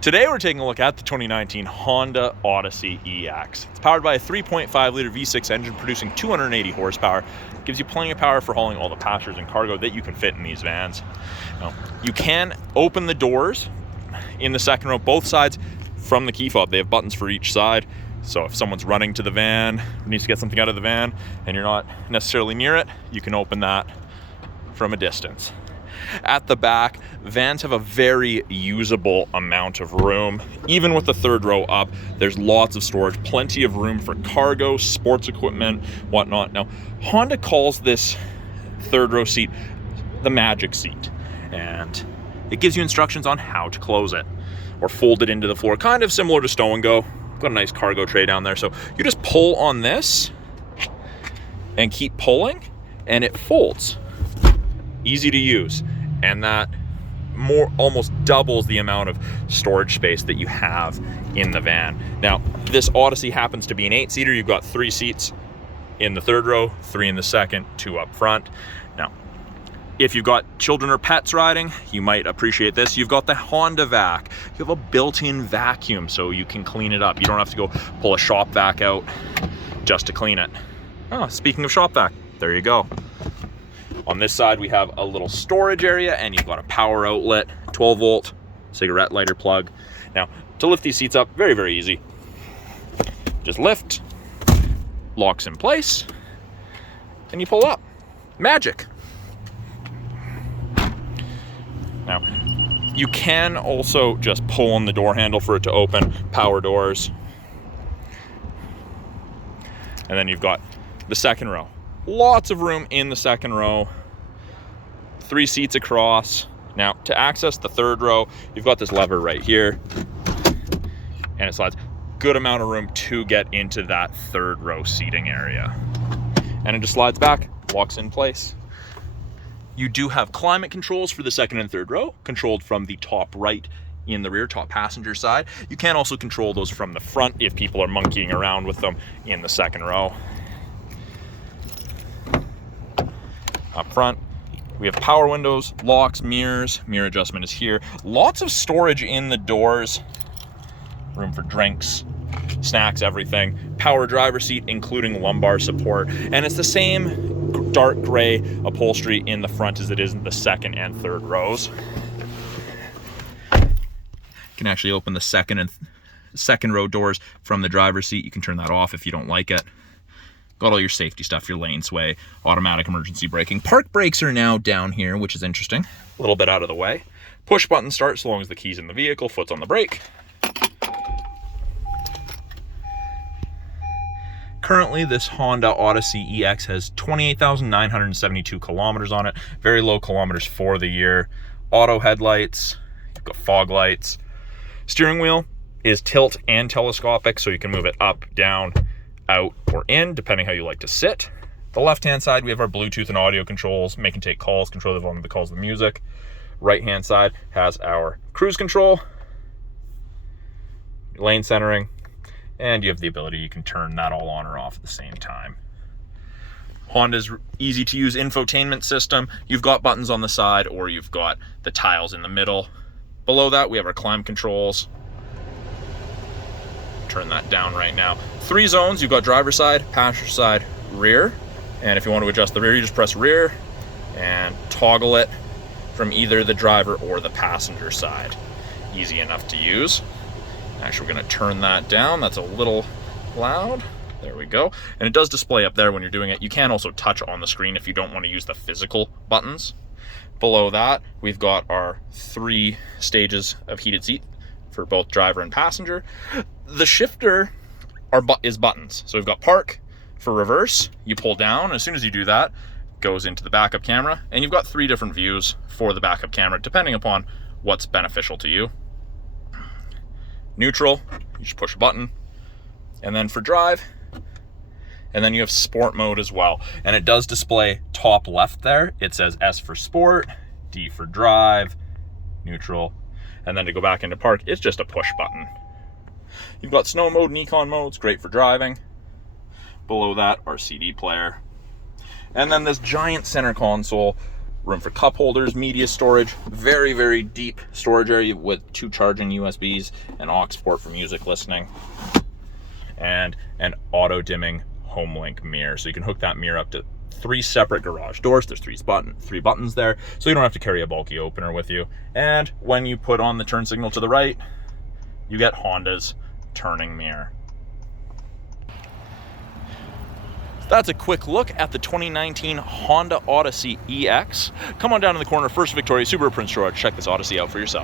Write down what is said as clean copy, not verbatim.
Today we're taking a look at the 2019 Honda Odyssey EX. It's powered by a 3.5 liter V6 engine producing 280 horsepower. It gives you plenty of power for hauling all the passengers and cargo that you can fit in these vans. Now, you can open the doors in the second row, both sides, from the key fob. They have buttons for each side. So if someone's running to the van, needs to get something out of the van, and you're not necessarily near it, you can open that from a distance. At the back, vans have a very usable amount of room. Even with the third row up, there's lots of storage, plenty of room for cargo, sports equipment, whatnot. Now, Honda calls this third row seat the magic seat, and it gives you instructions on how to close it or fold it into the floor, kind of similar to Stow and Go. Got a nice cargo tray down there, so you just pull on this and keep pulling, and it folds. Easy to use, and that almost doubles the amount of storage space that you have in the van. Now, this Odyssey happens to be an 8-seater. You've got 3 seats in the third row, 3 in the second, 2 up front. Now, if you've got children or pets riding, you might appreciate this. You've got the Honda vac. You have a built-in vacuum, so you can clean it up. You don't have to go pull a shop vac out just to clean it. Oh, speaking of shop vac, there you go. On this side, we have a little storage area, and you've got a power outlet, 12-volt cigarette lighter plug. Now, to lift these seats up, very, very easy. Just lift, locks in place, and you pull up. Magic. Now, you can also just pull on the door handle for it to open, power doors. And then you've got the second row. Lots of room in the second row, 3 seats across. Now, to access the third row, you've got this lever right here, and it slides. Good amount of room to get into that third row seating area. And it just slides back, locks in place. You do have climate controls for the second and third row, controlled from the top right in the rear, top passenger side. You can also control those from the front if people are monkeying around with them in the second row. Up front, we have power windows, locks, mirrors. Mirror adjustment is here. Lots of storage in the doors. Room for drinks, snacks, everything. Power driver seat, including lumbar support. And it's the same dark gray upholstery in the front as it is in the second and third rows. You can actually open the second row doors from the driver's seat. You can turn that off if you don't like it. Got all your safety stuff, your lane sway, automatic emergency braking. Park brakes are now down here, which is interesting. A little bit out of the way. Push button start so long as the key's in the vehicle, foot's on the brake. Currently, this Honda Odyssey EX has 28,972 kilometers on it. Very low kilometers for the year. Auto headlights, you've got fog lights. Steering wheel is tilt and telescopic, so you can move it up, down, out, or in, depending how you like to sit. The left-hand side, we have our Bluetooth and audio controls, make and take calls, control the volume of the calls, the music. Right-hand side has our cruise control, lane centering, and you have the ability, you can turn that all on or off at the same time. Honda's easy-to-use infotainment system. You've got buttons on the side, or you've got the tiles in the middle. Below that, we have our climate controls. Turn that down right now. 3 zones. You've got driver's side, passenger side, rear. And if you want to adjust the rear, you just press rear and toggle it from either the driver or the passenger side. Easy enough to use. Actually, we're going to turn that down. That's a little loud. There we go. And it does display up there when you're doing it. You can also touch on the screen if you don't want to use the physical buttons. Below that, we've got our 3 stages of heated seat for both driver and passenger. The shifter is buttons. So we've got park for reverse. You pull down. As soon as you do that, it goes into the backup camera. And you've got 3 different views for the backup camera, depending upon what's beneficial to you. Neutral, you just push a button. And then for drive, and then you have sport mode as well. And it does display top left there. It says S for sport, D for drive, neutral. And then to go back into park, it's just a push button. You've got snow mode and econ modes, great for driving. Below that, our CD player. And then this giant center console room for cup holders, media storage, very, very deep storage area with 2 charging USBs, an aux port for music listening, and an auto dimming HomeLink mirror. So you can hook that mirror up to 3 separate garage doors. There's 3 buttons there, so you don't have to carry a bulky opener with you. And when you put on the turn signal to the right, you get Honda's turning mirror. That's a quick look at the 2019 Honda Odyssey EX. Come on down in the corner, First Victoria, Subaru of Prince George. Check this Odyssey out for yourself.